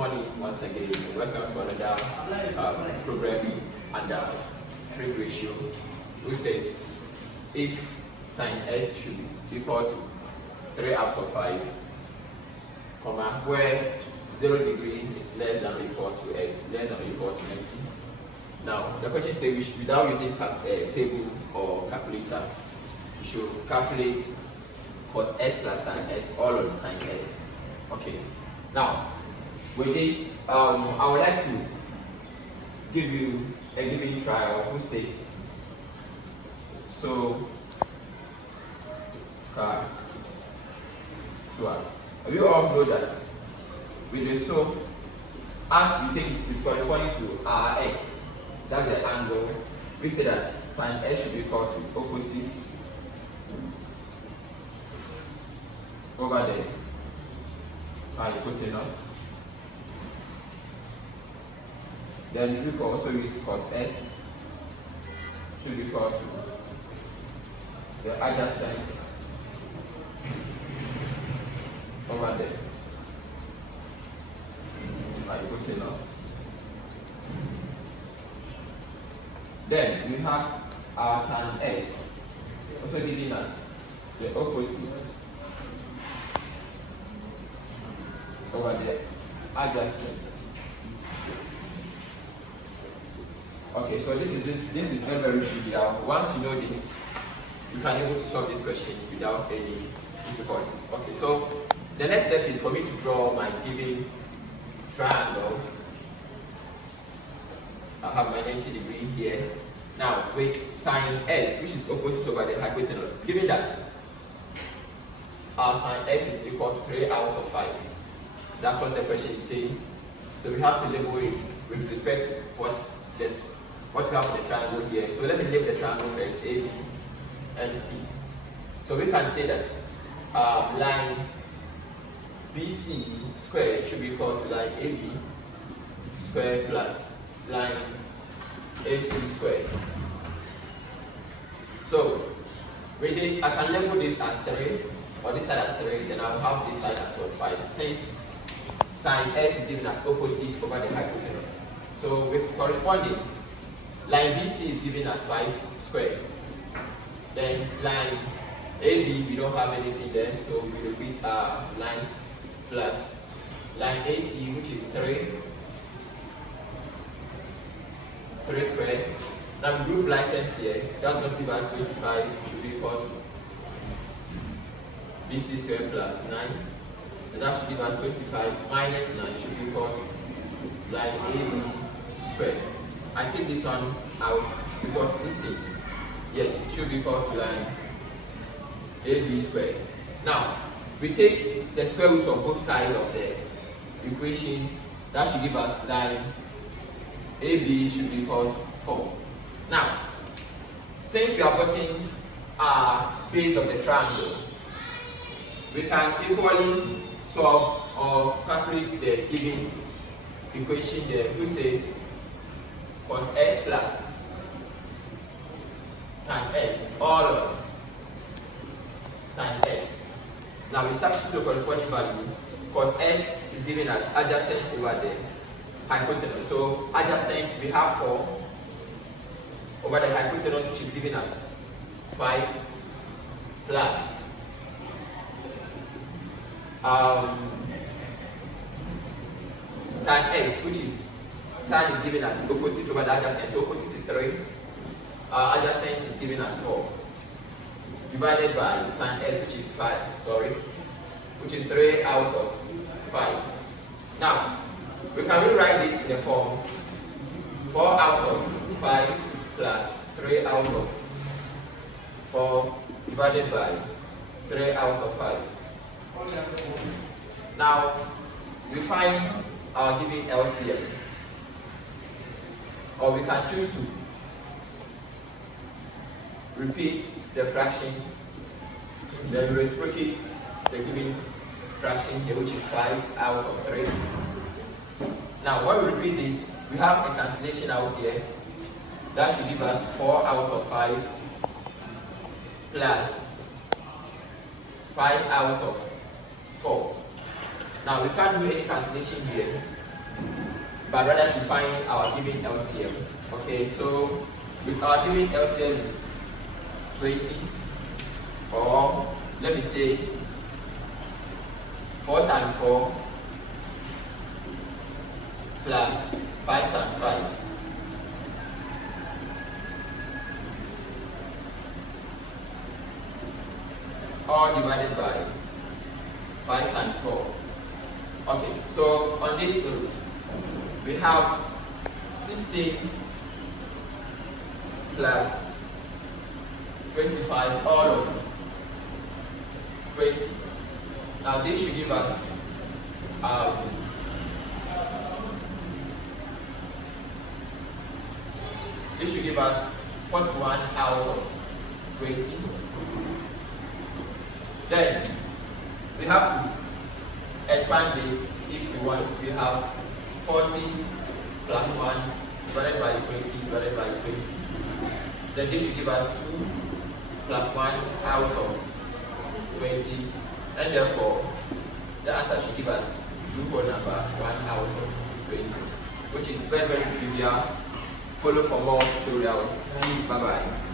morning once again. Welcome to another program under trig ratio, which says if sine s should be equal to 3 out of 5, comma, where 0 degree is less than or equal to s, less than or equal to 90. Now, the question says we should, without using table or calculator, we should calculate cos s plus tan s all on sine s. Okay. Now, with this, I would like to give you a given trial who says, so, we all know that with the so, as we take it corresponding to our x, that's the angle, we say that sine s should be equal to opposite over the hypotenuse. Then we can also use cos s should be equal to the adjacent over the hypotenuse. Then we have our tan s also giving us the opposite over the adjacent. Okay, so this is very, very trivial. Once you know this, you can be able to solve this question without any difficulties. Okay, so the next step is for me to draw my given triangle. I have my 90 degree here. Now, with sine s, which is opposite over the hypotenuse, given that our sine s is equal to 3 out of 5. That's what the question is saying. So we have to label it with respect to what we have for the triangle here. So let me label the triangle first, A, B, and C. So we can say that line BC squared should be equal to line AB squared plus line AC squared. So with this, I can label this as 3, or this side as 3, then I'll have this side as what, 5, since sine s is given as opposite over the hypotenuse. So with corresponding, line BC is given as 5 squared. Then line AB, we don't have anything there, so we repeat our line plus line AC, which is 3 squared. Now we group line terms here, that's going to give us 25, should be equal to BC squared plus 9. And that should give us 25 minus 9 should be equal to line AB squared. I take this one out, should be equal to 16. Yes, it should be equal to line AB squared. Now, we take the square root of both sides of the equation. That should give us line AB should be equal to 4. Now, since we are putting our base of the triangle, we can equally solve or calculate the given equation there, which says cos s plus tan s all of sine s. Now we substitute the corresponding value. Cos s is given as adjacent over the hypotenuse. So adjacent, we have 4 over the hypotenuse, which is given as 5 plus tan x, which is tan is given as opposite over the adjacent. So opposite is 3. Adjacent is given as 4. Divided by sine s, which is 5. Which is 3 out of 5. Now we can rewrite this in the form 4 out of 5 plus 3 out of 4 divided by 3 out of 5. Now we find our given LCM, or we can choose to repeat the fraction, then we reciprocate the given fraction here, which is 5 out of 3. Now when we repeat this, we have a cancellation out here. That should give us 4 out of 5 plus 5 out of 4. Now we can't do any cancellation here. but rather should find our given LCM. Okay, so with our given LCM is 20, or let me say 4 times 4 plus 5 times 5. All divided by 5 times 4. Okay, so on this note, we have 16 plus 25, all of 20. Now this should give us this should give us 41 out of 20. Then we have to expand this if we want. We have 40 plus 1 divided by 20 divided by 20. Then this should give us 2 plus 1 out of 20. And therefore, the answer should give us 2 whole number, 1 out of 20. Which is very, very trivial. Follow for more tutorials. Bye-bye.